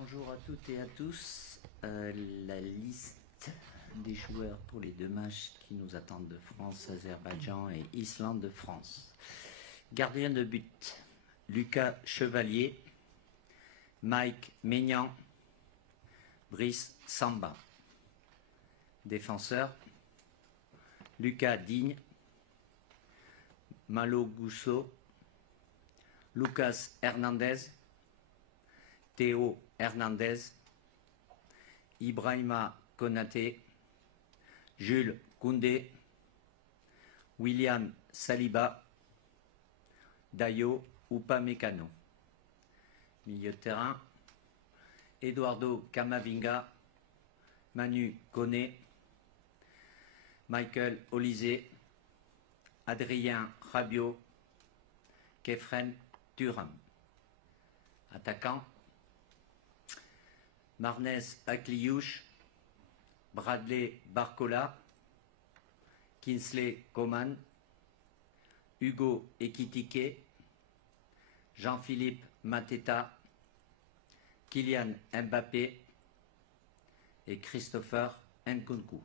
Bonjour à toutes et à tous. La liste des joueurs pour les deux matchs qui nous attendent de France, Azerbaïdjan et Islande de France. Gardien de but, Lucas Chevalier, Mike Maignan, Brice Samba. Défenseur, Lucas Digne, Malo Gousso, Lucas Hernandez, Théo Hernandez, Ibrahima Konaté, Jules Koundé, William Saliba, Dayo Upamecano. Milieu de terrain, Eduardo Camavinga, Manu Koné, Michael Olysée, Adrien Rabiot, Kefren Turam. Attaquant, Marnez Akliouche, Bradley Barcola, Kingsley Coman, Hugo Ekitike, Jean-Philippe Mateta, Kylian Mbappé et Christopher Nkunku.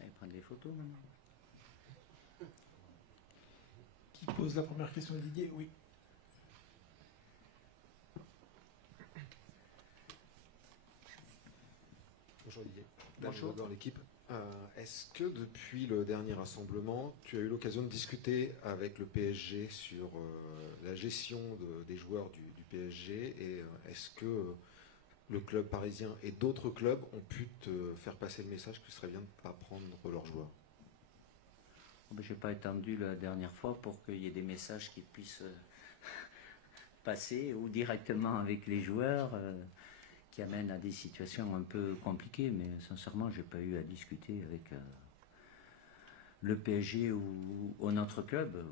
Allez prendre des photos maintenant. Qui pose la première question, Didier? Oui. Bonjour Didier. Bonjour. Dans l'équipe. Est-ce que depuis le dernier rassemblement, tu as eu l'occasion de discuter avec le PSG sur la gestion des joueurs du PSG et est-ce que le club parisien et d'autres clubs ont pu te faire passer le message que ce serait bien de ne pas prendre leurs joueurs? Je n'ai pas attendu la dernière fois pour qu'il y ait des messages qui puissent passer ou directement avec les joueurs qui amènent à des situations un peu compliquées, mais sincèrement, je n'ai pas eu à discuter avec le PSG ou notre club.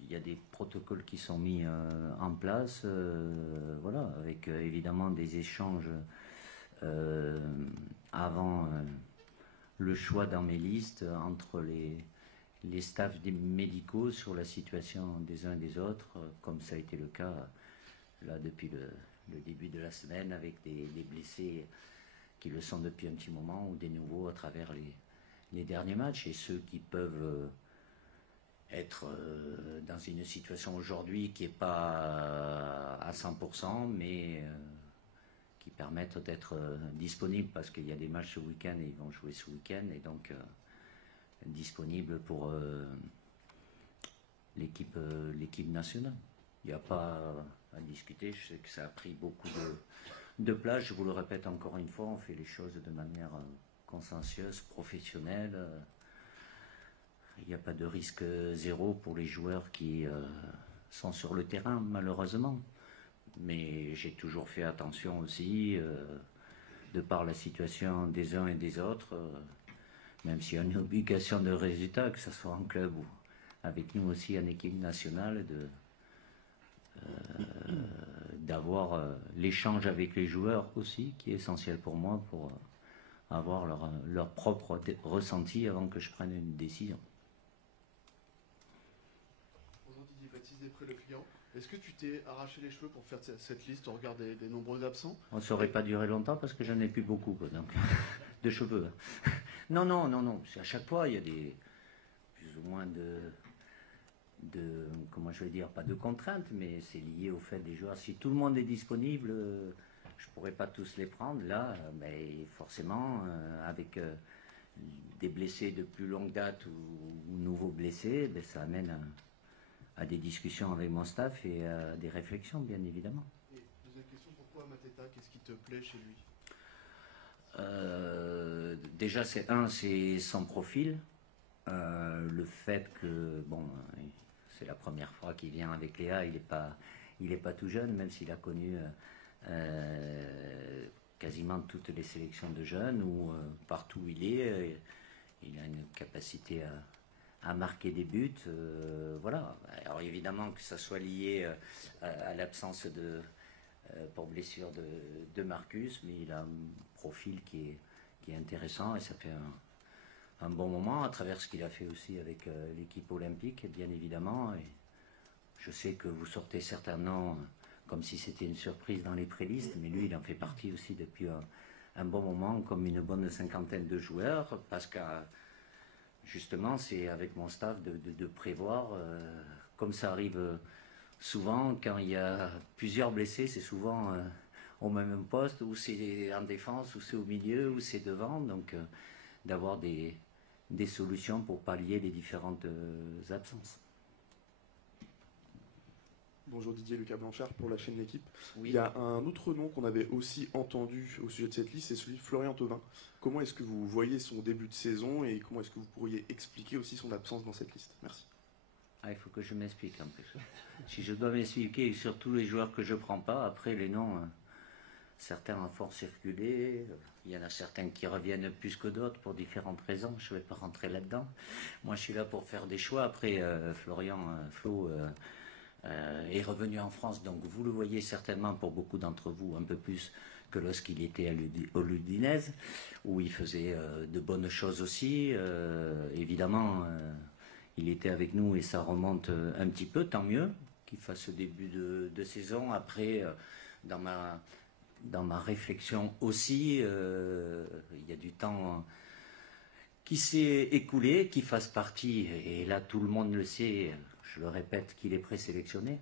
Il y a des protocoles qui sont mis en place, voilà, avec évidemment des échanges avant le choix dans mes listes entre les staffs médicaux sur la situation des uns et des autres, comme ça a été le cas là depuis le début de la semaine avec des blessés qui le sont depuis un petit moment ou des nouveaux à travers les derniers matchs et ceux qui peuvent être dans une situation aujourd'hui qui n'est pas à 100% mais qui permettent d'être disponibles parce qu'il y a des matchs ce week-end et ils vont jouer ce week-end et donc disponible pour l'équipe nationale. Il n'y a pas à discuter, je sais que ça a pris beaucoup de place, je vous le répète encore une fois, on fait les choses de manière consciencieuse, professionnelle. Il n'y a pas de risque zéro pour les joueurs qui sont sur le terrain, malheureusement. Mais j'ai toujours fait attention aussi, de par la situation des uns et des autres, même s'il y a une obligation de résultat, que ce soit en club ou avec nous aussi en équipe nationale, d'avoir l'échange avec les joueurs aussi, qui est essentiel pour moi, pour avoir leur propre ressenti avant que je prenne une décision. Bonjour Didier Baptiste Després, le client. Est-ce que tu t'es arraché les cheveux pour faire cette liste au regard des nombreux absents? Ça n'aurait pas duré longtemps parce que j'en ai plus beaucoup, quoi, donc, de cheveux. Non, non, non, non. À chaque fois, il y a des plus ou moins comment je vais dire, pas de contraintes, mais c'est lié au fait des joueurs. Si tout le monde est disponible, je pourrais pas tous les prendre. Là, mais forcément, avec des blessés de plus longue date ou nouveaux blessés, ça amène à des discussions avec mon staff et à des réflexions, bien évidemment. Et deuxième question, pourquoi Mateta? Qu'est-ce qui te plaît chez lui? Déjà, c'est son profil. Le fait que, bon, c'est la première fois qu'il vient avec Léa, il est pas tout jeune, même s'il a connu quasiment toutes les sélections de jeunes, ou partout où il est, il a une capacité à marquer des buts. Voilà. Alors évidemment que ça soit lié à l'absence pour blessure de Marcus, mais il a un profil qui est intéressant et ça fait un bon moment à travers ce qu'il a fait aussi avec l'équipe olympique, bien évidemment. Et Je sais que vous sortez certains noms comme si c'était une surprise dans les prélistes, mais lui, il en fait partie aussi depuis un bon moment, comme une bonne cinquantaine de joueurs, parce que justement, c'est avec mon staff de prévoir, comme ça arrive souvent, quand il y a plusieurs blessés, c'est souvent au même poste, ou c'est en défense, ou c'est au milieu, ou c'est devant, donc d'avoir des solutions pour pallier les différentes absences. Bonjour Didier, Lucas Blanchard pour la chaîne L'équipe. Oui. Il y a un autre nom qu'on avait aussi entendu au sujet de cette liste, c'est celui de Florian Thauvin. Comment est-ce que vous voyez son début de saison et comment est-ce que vous pourriez expliquer aussi son absence dans cette liste? Merci. Ah, il faut que je m'explique un peu. Si je dois m'expliquer sur tous les joueurs que je ne prends pas, après les noms, certains en font circuler, il y en a certains qui reviennent plus que d'autres pour différentes raisons, je ne vais pas rentrer là-dedans. Moi je suis là pour faire des choix, après Flo est revenu en France, donc vous le voyez certainement pour beaucoup d'entre vous un peu plus que lorsqu'il était au Ludinez, où il faisait de bonnes choses aussi. Évidemment, il était avec nous et ça remonte un petit peu, tant mieux qu'il fasse ce début de saison. Après, dans ma réflexion aussi, il y a du temps qui s'est écoulé, qui fasse partie, et là tout le monde le sait, je le répète, qu'il est présélectionné,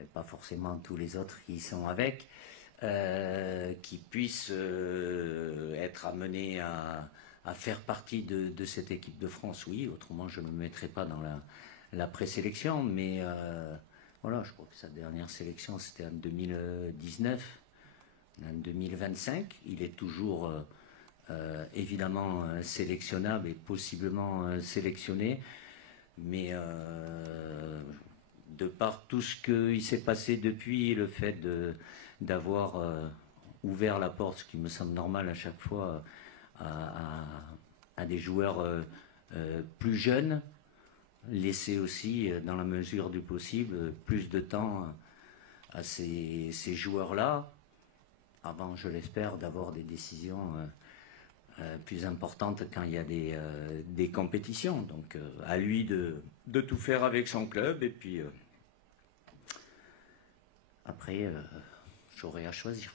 et pas forcément tous les autres qui sont avec, qui puissent être amenés à faire partie de cette équipe de France, oui, autrement je ne me mettrai pas dans la présélection, mais voilà, je crois que sa dernière sélection c'était en 2019, en 2025, il est toujours évidemment sélectionnable et possiblement sélectionné, mais de par tout ce qui s'est passé depuis, le fait d'avoir ouvert la porte, ce qui me semble normal à chaque fois, à des joueurs plus jeunes, laisser aussi, dans la mesure du possible, plus de temps à ces joueurs-là, avant, je l'espère, d'avoir des décisions plus importantes quand il y a des compétitions. Donc à lui de tout faire avec son club, et puis après, j'aurai à choisir.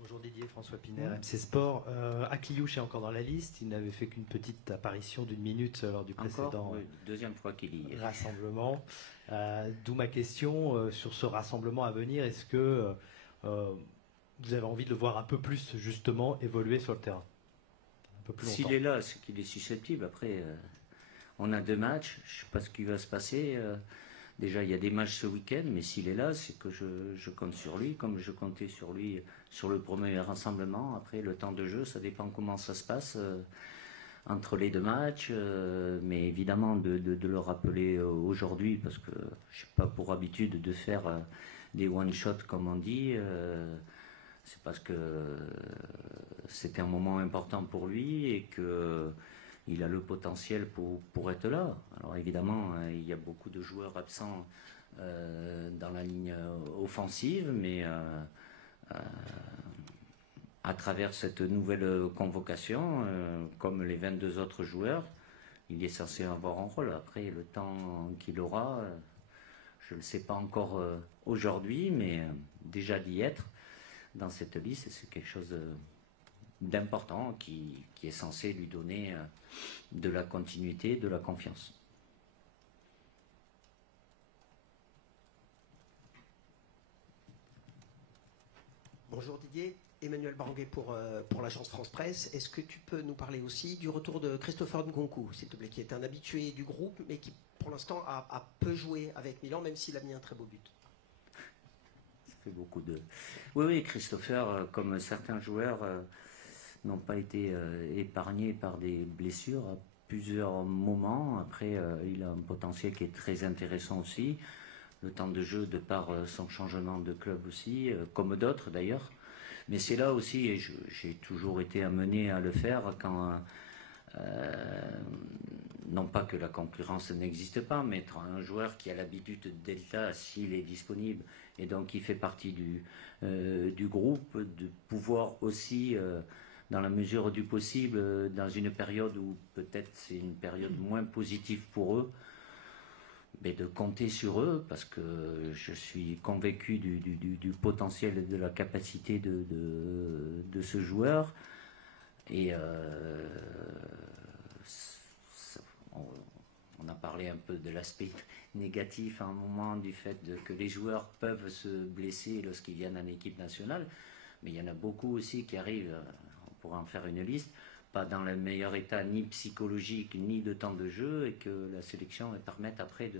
Bonjour Didier, François Piner, MC Sport. Akliouche est encore dans la liste. Il n'avait fait qu'une petite apparition d'une minute lors du précédent oui, deuxième fois qu'il y est. rassemblement. D'où ma question sur ce rassemblement à venir. Est-ce que vous avez envie de le voir un peu plus justement évoluer sur le terrain? Un peu plus longtemps. S'il est là, c'est qu'il est susceptible. Après, on a 2 matchs. Je ne sais pas ce qui va se passer. Déjà, il y a des matchs ce week-end, mais s'il est là, c'est que je compte sur lui, comme je comptais sur lui sur le premier rassemblement. Après, le temps de jeu, ça dépend comment ça se passe entre les 2 matchs. Mais évidemment, de le rappeler aujourd'hui, parce que je n'ai pas pour habitude de faire des one-shots, comme on dit. C'est parce que c'était un moment important pour lui et que il a le potentiel pour être là. Alors évidemment, il y a beaucoup de joueurs absents dans la ligne offensive, mais à travers cette nouvelle convocation, comme les 22 autres joueurs, il est censé avoir un rôle. Après, le temps qu'il aura, je ne le sais pas encore aujourd'hui, mais déjà d'y être dans cette liste, c'est quelque chose d'important qui est censé lui donner de la continuité, de la confiance. Bonjour Didier, Emmanuel Baranguet pour l'agence France Presse. Est-ce que tu peux nous parler aussi du retour de Christopher Nkunku, s'il te plaît, qui est un habitué du groupe, mais qui pour l'instant a peu joué avec Milan, même s'il a mis un très beau but? Beaucoup de... Oui, Christopher, comme certains joueurs, n'ont pas été épargnés par des blessures à plusieurs moments. Après, il a un potentiel qui est très intéressant aussi. Le temps de jeu de par son changement de club aussi, comme d'autres d'ailleurs. Mais c'est là aussi, et j'ai toujours été amené à le faire quand... non pas que la concurrence n'existe pas, mais être un joueur qui a l'habitude d'être là, s'il est disponible, et donc qui fait partie du groupe, de pouvoir aussi dans la mesure du possible, dans une période où peut-être c'est une période moins positive pour eux, mais de compter sur eux, parce que je suis convaincu du potentiel et de la capacité de ce joueur. Et on a parlé un peu de l'aspect négatif à un moment du fait que les joueurs peuvent se blesser lorsqu'ils viennent en équipe nationale, mais il y en a beaucoup aussi qui arrivent, on pourra en faire une liste, pas dans le meilleur état ni psychologique ni de temps de jeu, et que la sélection permette après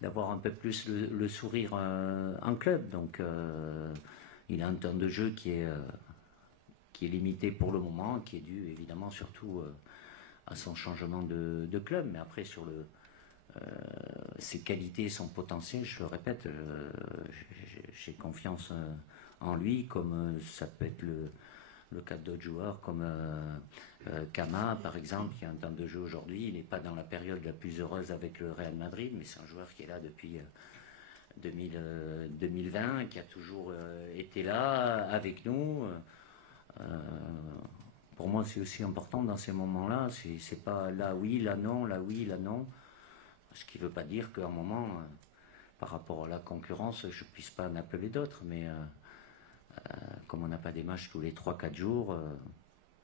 d'avoir un peu plus le sourire en club. Donc il a un temps de jeu qui est limité pour le moment, qui est dû évidemment surtout à son changement de club, mais après sur ses qualités, son potentiel, je le répète, j'ai confiance en lui, comme ça peut être le cas d'autres joueurs comme Kama par exemple, qui a un temps de jeu aujourd'hui. Il n'est pas dans la période la plus heureuse avec le Real Madrid, mais c'est un joueur qui est là depuis 2020, qui a toujours été là avec nous. Pour moi, c'est aussi important dans ces moments-là. C'est pas là oui, là non, là oui, là non. Ce qui ne veut pas dire qu'à un moment, par rapport à la concurrence, je ne puisse pas en appeler d'autres. Mais comme on n'a pas des matchs tous les 3-4 jours,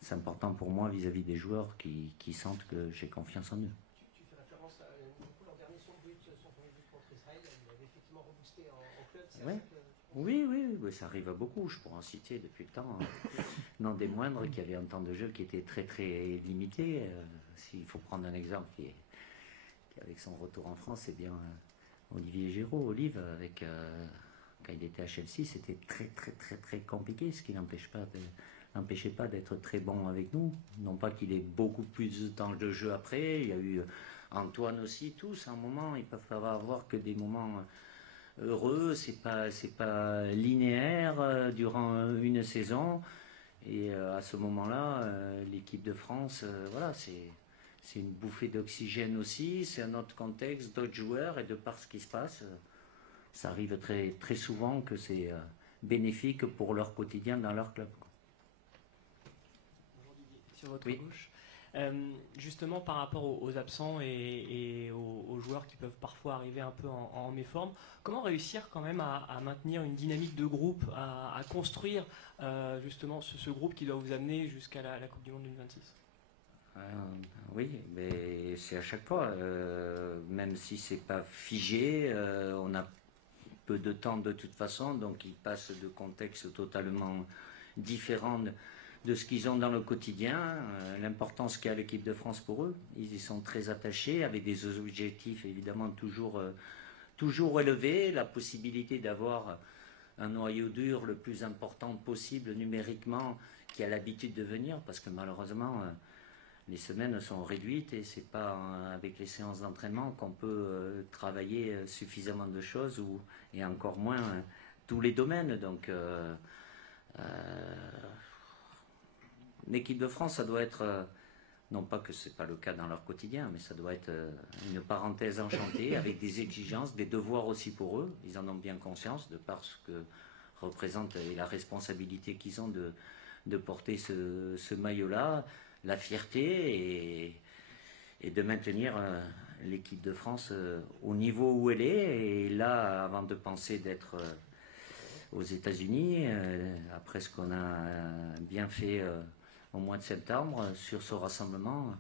c'est important pour moi vis-à-vis des joueurs qui sentent que j'ai confiance en eux. Tu fais référence à l'an dernier, son premier but contre Israël, il avait effectivement reboosté en club. Ouais. Oui, ça arrive à beaucoup. Je pourrais en citer depuis le temps. Non des moindres, qui avaient un temps de jeu qui était très très limité. S'il faut prendre un exemple qui avec son retour en France, c'est bien Olivier Giroud. Olive, quand il était à Chelsea, c'était très très très très compliqué, ce qui n'empêchait pas d'être très bon avec nous. Non pas qu'il ait beaucoup plus de temps de jeu après. Il y a eu Antoine aussi, tous à un moment. Ils peuvent avoir que des moments heureux, c'est pas linéaire durant une saison, et à ce moment-là, l'équipe de France, voilà, c'est une bouffée d'oxygène aussi, c'est un autre contexte, d'autres joueurs, et de par ce qui se passe, ça arrive très, très souvent que c'est bénéfique pour leur quotidien dans leur club. Sur votre Oui. gauche. Justement par rapport aux absents et aux joueurs qui peuvent parfois arriver un peu en méforme, comment réussir quand même à maintenir une dynamique de groupe, à construire justement ce groupe qui doit vous amener jusqu'à la Coupe du Monde 2026 ? Oui, mais c'est à chaque fois, même si c'est pas figé, on a peu de temps de toute façon, donc ils passent de contextes totalement différents de ce qu'ils ont dans le quotidien, l'importance qu'a l'équipe de France pour eux. Ils y sont très attachés, avec des objectifs évidemment toujours élevés, la possibilité d'avoir un noyau dur le plus important possible numériquement, qui a l'habitude de venir, parce que malheureusement les semaines sont réduites et c'est pas avec les séances d'entraînement qu'on peut travailler suffisamment de choses, et encore moins tous les domaines. Donc l'équipe de France, ça doit être, non pas que ce n'est pas le cas dans leur quotidien, mais ça doit être une parenthèse enchantée, avec des exigences, des devoirs aussi pour eux. Ils en ont bien conscience, de par ce que représente et la responsabilité qu'ils ont de porter ce maillot-là, la fierté, et de maintenir l'équipe de France au niveau où elle est. Et là, avant de penser d'être aux États-Unis, après ce qu'on a bien fait au mois de septembre, sur ce rassemblement,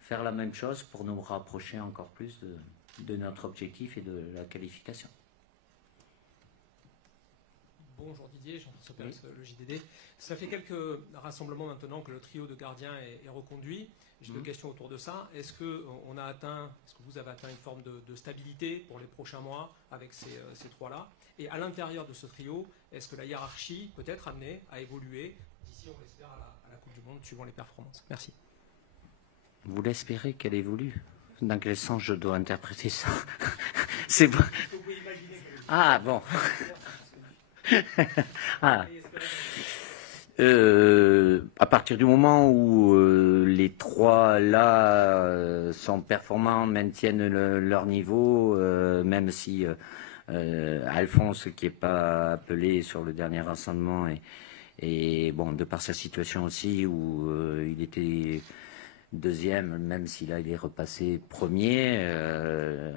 faire la même chose pour nous rapprocher encore plus de notre objectif et de la qualification. Bonjour Didier, Jean-François Pérez, le JDD. Ça fait quelques rassemblements maintenant que le trio de gardiens est reconduit. J'ai deux questions autour de ça. Est-ce que vous avez atteint une forme de stabilité pour les prochains mois avec ces trois-là? Et à l'intérieur de ce trio, est-ce que la hiérarchie peut être amenée à évoluer d'ici, on l'espère, à la Coupe du Monde, suivant les performances? Merci. Vous l'espérez qu'elle évolue? Dans quel sens je dois interpréter ça? C'est bon. Ah bon. À partir du moment où les trois là sont performants, maintiennent leur niveau, même si Alphonse, qui n'est pas appelé sur le dernier rassemblement, Et bon, de par sa situation aussi, où il était deuxième, même s'il il est repassé premier,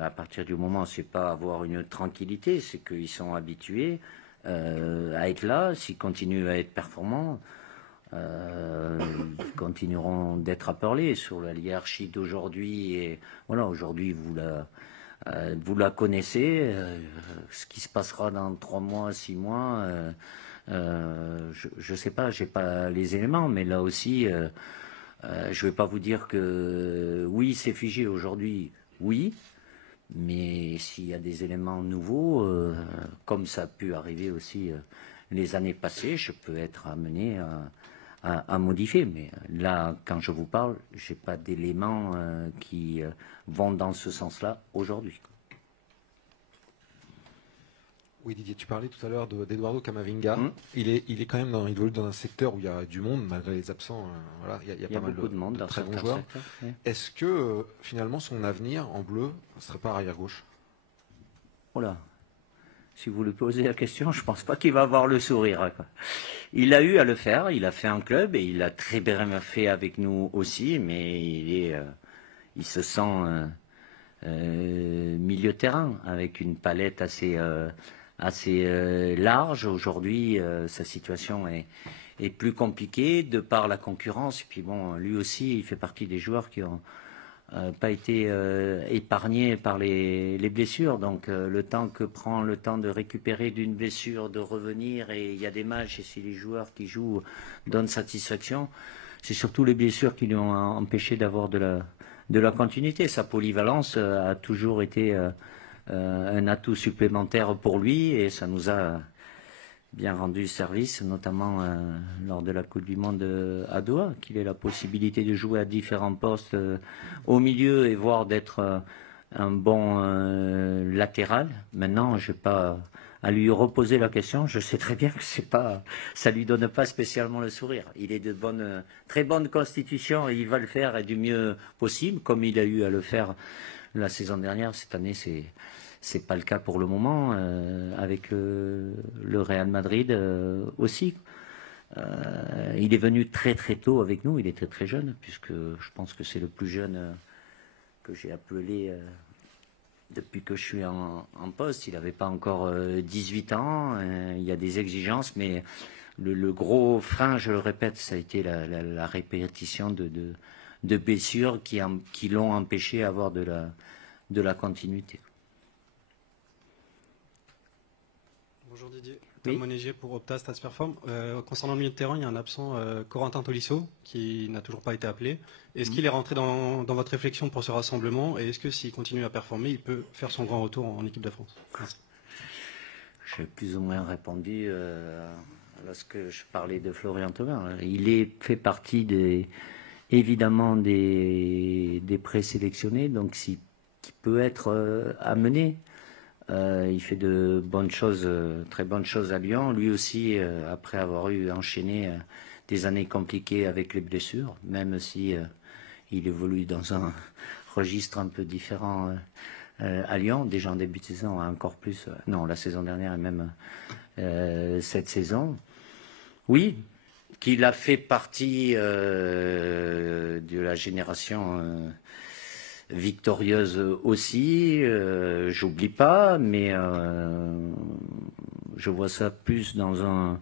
à partir du moment, c'est pas avoir une tranquillité, c'est qu'ils sont habitués à être là. S'ils continuent à être performants, ils continueront d'être appelés sur la hiérarchie d'aujourd'hui. Et voilà, aujourd'hui, vous la connaissez. Ce qui se passera dans 3 mois, 6 mois, je ne sais pas, j'ai pas les éléments, mais là aussi, je ne vais pas vous dire que oui, c'est figé aujourd'hui, oui, mais s'il y a des éléments nouveaux, comme ça a pu arriver aussi les années passées, je peux être amené à modifier. Mais là, quand je vous parle, je n'ai pas d'éléments qui vont dans ce sens-là aujourd'hui. Oui, Didier, tu parlais tout à l'heure d'Eduardo Camavinga. Il est quand même il évolue dans un secteur où il y a du monde, malgré les absents. Voilà, il y a pas mal beaucoup de monde dans très bons certains joueurs. secteurs, oui. Est-ce que finalement son avenir en bleu ne serait pas arrière gauche? Voilà. Si vous lui posez la question, je ne pense pas qu'il va avoir le sourire, quoi. Il a eu à le faire, il a fait un club et il a très bien fait avec nous aussi, mais il se sent milieu terrain avec une palette assez large. Aujourd'hui, sa situation est plus compliquée de par la concurrence. Et puis bon, lui aussi, il fait partie des joueurs qui ont pas été épargnés par les blessures. Donc le temps que prend le temps de récupérer d'une blessure, de revenir, et il y a des matchs, et si les joueurs qui jouent donnent satisfaction, c'est surtout les blessures qui lui ont empêché d'avoir de la continuité. Sa polyvalence a toujours été un atout supplémentaire pour lui, et ça nous a bien rendu service, notamment lors de la Coupe du Monde à Doha, qu'il ait la possibilité de jouer à différents postes au milieu et voire d'être un bon latéral. Maintenant, je n'ai pas à lui reposer la question. Je sais très bien que ça lui donne pas spécialement le sourire. Il est de très bonne constitution et il va le faire du mieux possible, comme il a eu à le faire la saison dernière. Cette année, c'est pas le cas pour le moment, avec le Real Madrid aussi. Il est venu très très tôt avec nous, il était très jeune, puisque je pense que c'est le plus jeune que j'ai appelé depuis que je suis en poste. Il n'avait pas encore 18 ans, il y a des exigences, mais le gros frein, je le répète, ça a été la répétition de blessures qui l'ont empêché d'avoir de la continuité. Bonjour Didier, Oui. Tom Monégier pour Opta Stats Perform. Concernant le milieu de terrain, il y a un absent, Corentin Tolisso, qui n'a toujours pas été appelé. Est-ce qu'il est rentré dans votre réflexion pour ce rassemblement, et est-ce que s'il continue à performer, il peut faire son grand retour en équipe de France? Merci. J'ai plus ou moins répondu lorsque je parlais de Florian Thauvin. Il fait partie évidemment des présélectionnés, donc qui peut être amené. Il fait de bonnes choses, très bonnes choses à Lyon. Lui aussi, après avoir enchaîné des années compliquées avec les blessures, même si il évolue dans un registre un peu différent à Lyon, déjà en début de saison, encore plus. Non, la saison dernière et même cette saison. Oui, qu'il a fait partie de la génération victorieuse aussi, j'oublie pas, mais je vois ça plus dans un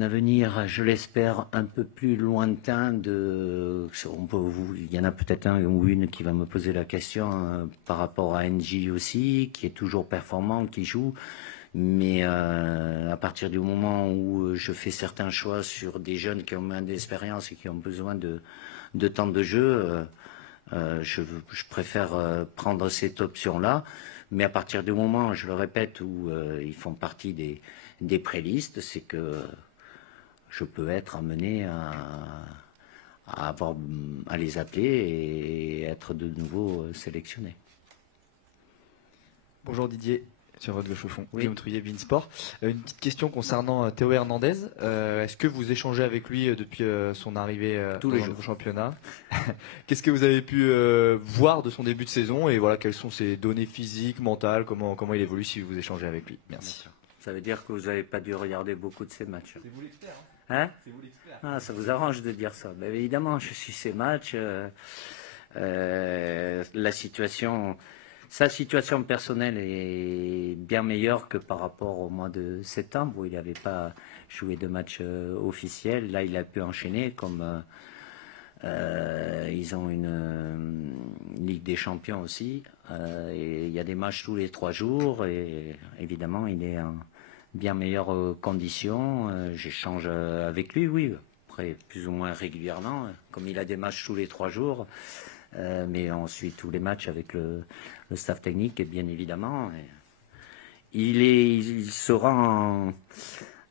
avenir, je l'espère, un peu plus lointain. Il y en a peut-être un ou une qui va me poser la question par rapport à NJ aussi, qui est toujours performant, qui joue, mais à partir du moment où je fais certains choix sur des jeunes qui ont moins d'expérience et qui ont besoin de temps de jeu, je préfère prendre cette option-là, mais à partir du moment, je le répète, où ils font partie des prélistes, c'est que je peux être amené à les appeler et être de nouveau sélectionné. Bonjour Didier, sur votre gauche au fond, Oui. Guillaume Trouillet, Beansport. Une petite question concernant Théo Hernandez. Est-ce que vous échangez avec lui depuis son arrivée Tous dans les le jours. nouveau championnat? Qu'est-ce que vous avez pu voir de son début de saison, et voilà, quelles sont ses données physiques, mentales, comment il évolue si vous échangez avec lui? Merci. Ça veut dire que vous n'avez pas dû regarder beaucoup de ces matchs. C'est vous l'expert. Hein? C'est vous l'expert. Ah, ça vous arrange de dire ça. Ben, évidemment, je suis ces matchs. Sa situation personnelle est bien meilleure que par rapport au mois de septembre où il n'avait pas joué de match officiel. Là, il a pu enchaîner comme ils ont une Ligue des Champions aussi. Et il y a des matchs tous les 3 jours et évidemment, il est en bien meilleures conditions. J'échange avec lui, oui, après plus ou moins régulièrement, comme il a des matchs tous les 3 jours. Mais on suit tous les matchs avec le staff technique, et bien évidemment. Il sera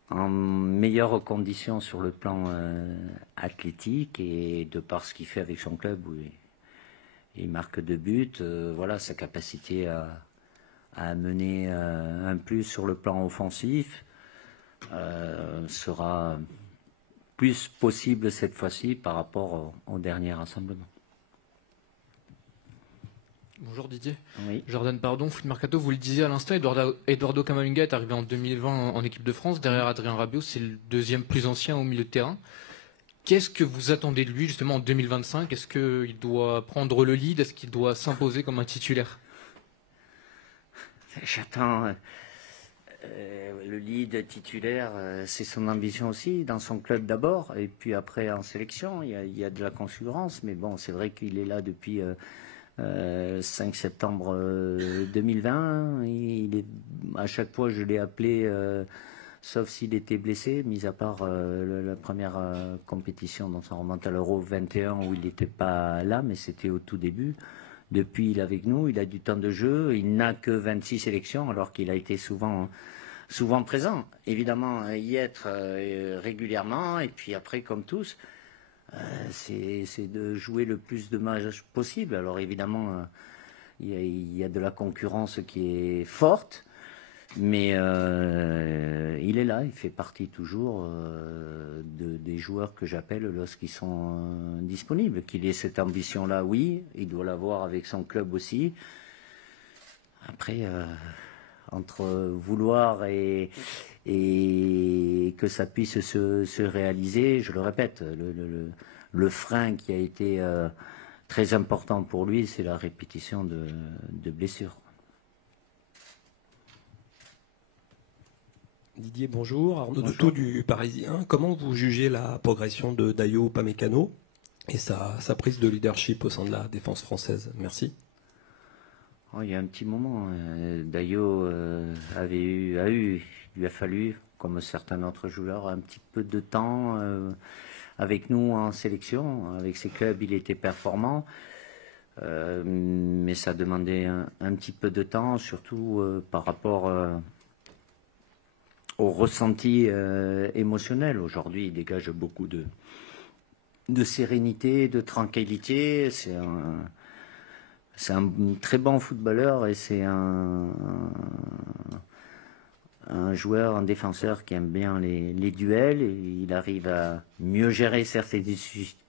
en meilleures conditions sur le plan athlétique et de par ce qu'il fait avec son club où il marque 2 buts, voilà, sa capacité à mener un plus sur le plan offensif sera plus possible cette fois-ci par rapport au dernier rassemblement. Bonjour Didier. Oui. Jordan Pardon, Foot Mercato, vous le disiez à l'instant, Eduardo Camavinga est arrivé en 2020 en équipe de France. Derrière Adrien Rabiot, c'est le 2e plus ancien au milieu de terrain. Qu'est-ce que vous attendez de lui justement en 2025? Est-ce qu'il doit prendre le lead? Est-ce qu'il doit s'imposer comme un titulaire? J'attends le lead titulaire, c'est son ambition aussi, dans son club d'abord, et puis après en sélection, il y a de la concurrence, mais bon, c'est vrai qu'il est là depuis 5 septembre 2020. À chaque fois, je l'ai appelé, sauf s'il était blessé, mis à part la première compétition dont on remonte à l'Euro 21 où il n'était pas là, mais c'était au tout début. Depuis, il est avec nous, il a du temps de jeu, il n'a que 26 sélections alors qu'il a été souvent présent. Évidemment, y être régulièrement, et puis après, comme tous, c'est de jouer le plus de matchs possible. Alors évidemment, il y a de la concurrence qui est forte, mais il est là, il fait partie toujours des joueurs que j'appelle lorsqu'ils sont disponibles. Qu'il ait cette ambition-là, oui, il doit l'avoir avec son club aussi. Après, entre vouloir et que ça puisse se réaliser, je le répète, le frein qui a été très important pour lui, c'est la répétition de blessures. Didier, bonjour. Arnaud Dutot du Parisien. Comment vous jugez la progression de Dayo Upamecano et sa prise de leadership au sein de la défense française? Merci. Oh, il y a un petit moment, Dayo lui a fallu, comme certains autres joueurs, un petit peu de temps avec nous en sélection. Avec ses clubs, il était performant, mais ça demandait un petit peu de temps, surtout par rapport au ressenti émotionnel. Aujourd'hui, il dégage beaucoup de sérénité, de tranquillité. C'est un très bon footballeur et c'est un joueur, un défenseur qui aime bien les duels. Et il arrive à mieux gérer certaines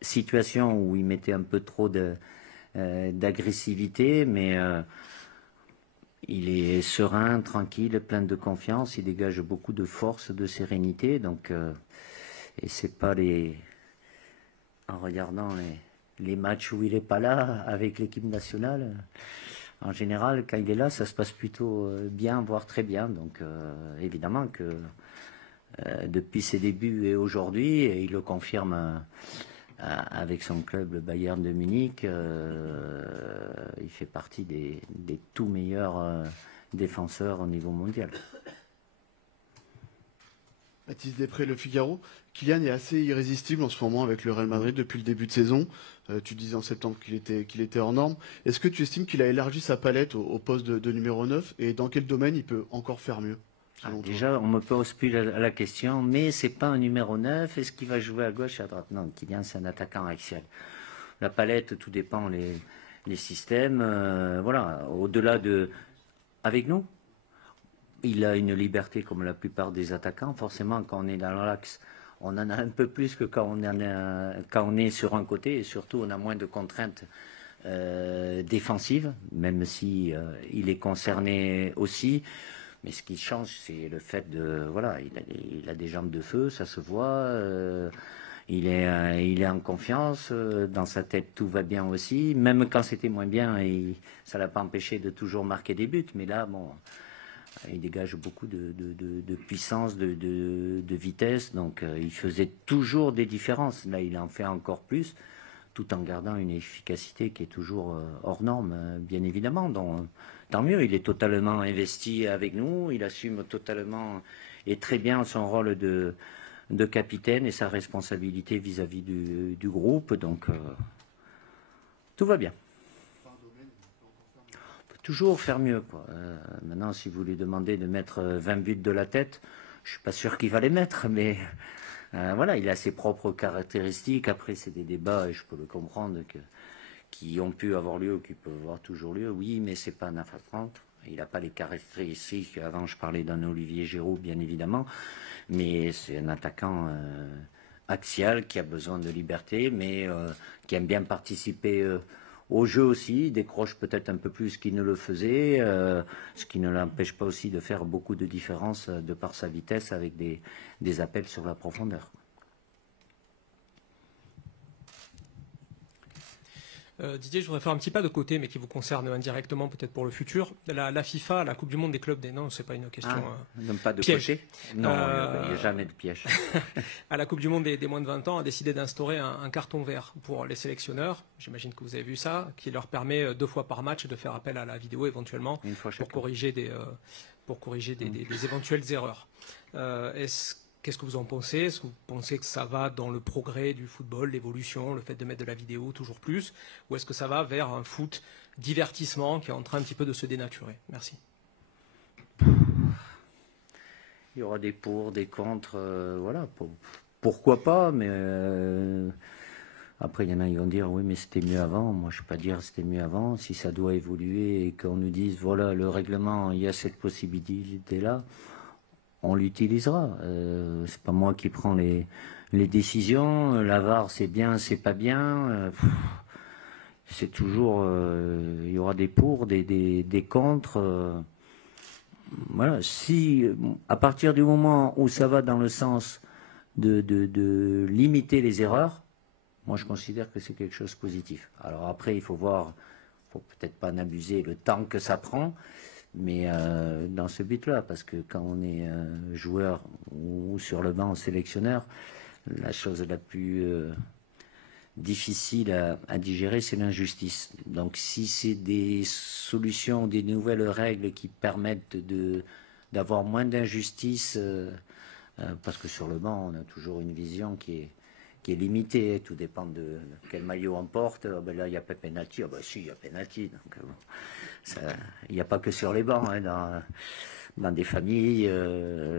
situations où il mettait un peu trop d'agressivité, mais il est serein, tranquille, plein de confiance. Il dégage beaucoup de force, de sérénité. Donc, et c'est pas en regardant les matchs où il n'est pas là avec l'équipe nationale, en général, quand il est là, ça se passe plutôt bien, voire très bien. Donc, évidemment que depuis ses débuts et aujourd'hui, et il le confirme avec son club, le Bayern de Munich, il fait partie des tout meilleurs défenseurs au niveau mondial. Baptiste Després, Le Figaro. Kylian est assez irrésistible en ce moment avec le Real Madrid depuis le début de saison. Tu disais en septembre qu'il était hors norme. Est-ce que tu estimes qu'il a élargi sa palette au poste de numéro 9 et dans quel domaine il peut encore faire mieux? Déjà, on me pose plus la question, mais c'est pas un numéro 9, est-ce qu'il va jouer à gauche, à droite? Non, Kylian, c'est un attaquant axial. La palette, tout dépend les systèmes. Voilà, au-delà de... Avec nous, il a une liberté comme la plupart des attaquants. Forcément, quand on est dans l'axe, on en a un peu plus que quand on est sur un côté, et surtout, on a moins de contraintes défensives, même si il est concerné aussi. Mais ce qui change, c'est le fait de... Voilà, il a des jambes de feu, ça se voit. Il est en confiance. Dans sa tête, tout va bien aussi. Même quand c'était moins bien, ça ne l'a pas empêché de toujours marquer des buts. Mais là, bon, il dégage beaucoup de puissance, de vitesse. Donc, il faisait toujours des différences. Là, il en fait encore plus, tout en gardant une efficacité qui est toujours hors norme, bien évidemment. Donc, tant mieux, il est totalement investi avec nous, il assume totalement et très bien son rôle de capitaine et sa responsabilité vis-à-vis du groupe. Donc, tout va bien. On peut toujours faire mieux, quoi. Maintenant, si vous lui demandez de mettre 20 buts de la tête, je ne suis pas sûr qu'il va les mettre, mais... voilà, il a ses propres caractéristiques. Après, c'est des débats, et je peux le comprendre, qui ont pu avoir lieu ou qui peuvent avoir toujours lieu. Oui, mais c'est pas un affrontement. Il n'a pas les caractéristiques. Avant, je parlais d'un Olivier Giroud, bien évidemment, mais c'est un attaquant axial qui a besoin de liberté, mais qui aime bien participer au jeu aussi. Il décroche peut-être un peu plus qu'il ne le faisait, ce qui ne l'empêche pas aussi de faire beaucoup de différences de par sa vitesse avec des appels sur la profondeur. Didier, je voudrais faire un petit pas de côté, mais qui vous concerne indirectement peut-être pour le futur. La FIFA, la Coupe du Monde des clubs, non, c'est pas une question non, pas de piège. Côté. Non, il n'y a jamais de piège. À la Coupe du Monde des moins de 20 ans, a décidé d'instaurer un carton vert pour les sélectionneurs. J'imagine que vous avez vu ça, qui leur permet 2 fois par match de faire appel à la vidéo éventuellement pour corriger des éventuelles erreurs. Qu'est-ce que vous en pensez? Est-ce que vous pensez que ça va dans le progrès du football, l'évolution, le fait de mettre de la vidéo toujours plus? Ou est-ce que ça va vers un foot divertissement qui est en train un petit peu de se dénaturer? Merci. Il y aura des pour, des contre, voilà. Pourquoi pas, mais après il y en a qui vont dire oui mais c'était mieux avant. Moi je ne peux pas dire c'était mieux avant. Si ça doit évoluer et qu'on nous dise voilà le règlement, il y a cette possibilité-là, on l'utilisera. C'est pas moi qui prends les décisions. La VAR, c'est bien, c'est pas bien. C'est toujours, il y aura des pour, des contre. Voilà. Si à partir du moment où ça va dans le sens de limiter les erreurs, moi je considère que c'est quelque chose de positif. Alors après, il faut voir, faut peut-être pas en abuser le temps que ça prend. Mais dans ce but-là, parce que quand on est joueur ou sur le banc sélectionneur, la chose la plus difficile à digérer, c'est l'injustice. Donc si c'est des solutions, des nouvelles règles qui permettent d'avoir moins d'injustice, parce que sur le banc, on a toujours une vision qui est limitée, tout dépend de quel maillot on porte. Ben là, il n'y a pas pénalty. Ah ben si, il y a pénalty. Donc, il n'y a pas que sur les bancs, hein, dans des familles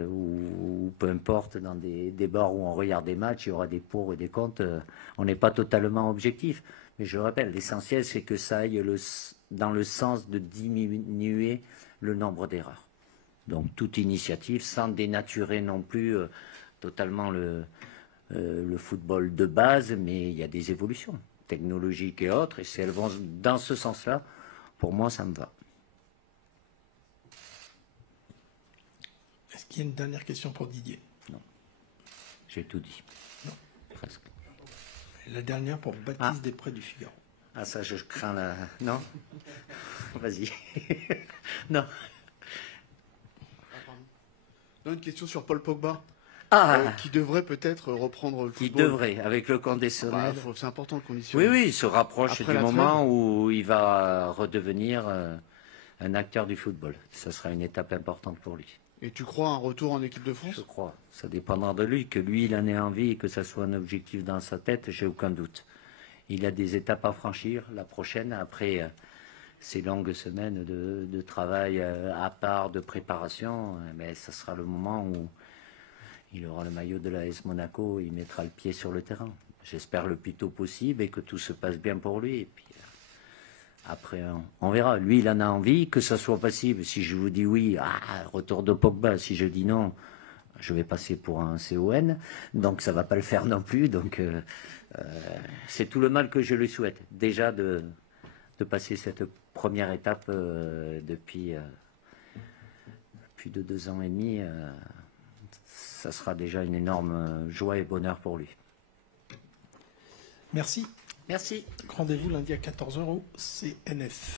ou peu importe, dans des bars où on regarde des matchs, il y aura des pour et des contre. On n'est pas totalement objectif. Mais je rappelle, l'essentiel, c'est que ça aille dans le sens de diminuer le nombre d'erreurs. Donc toute initiative, sans dénaturer non plus totalement le football de base, mais il y a des évolutions technologiques et autres, et si elles vont dans ce sens-là, pour moi, ça me va. Est-ce qu'il y a une dernière question pour Didier? Non. J'ai tout dit. Non. Presque. La dernière pour Baptiste Després du Figaro. Ah, ça, je crains la... Non. Vas-y. Non. Non, une question sur Paul Pogba. Qui devrait peut-être reprendre le football. Qui devrait, avec le conditionnel. C'est important le conditionnel. Oui, il se rapproche du moment où il va redevenir un acteur du football. Ce sera une étape importante pour lui. Et tu crois à un retour en équipe de France? Je crois. Ça dépendra de lui. Que lui, il en ait envie et que ça soit un objectif dans sa tête, j'ai aucun doute. Il a des étapes à franchir. La prochaine, après ces longues semaines de travail à part, de préparation, mais ça sera le moment où il aura le maillot de l'AS Monaco, il mettra le pied sur le terrain. J'espère le plus tôt possible et que tout se passe bien pour lui. Et puis après, on verra. Lui, il en a envie, que ça soit possible. Si je vous dis oui, retour de Pogba. Si je dis non, je vais passer pour un CON. Donc ça ne va pas le faire non plus. Donc c'est tout le mal que je lui souhaite. Déjà de passer cette première étape depuis plus de 2 ans et demi, ça sera déjà une énorme joie et bonheur pour lui. Merci. Merci. Rendez-vous lundi à 14h au CNF.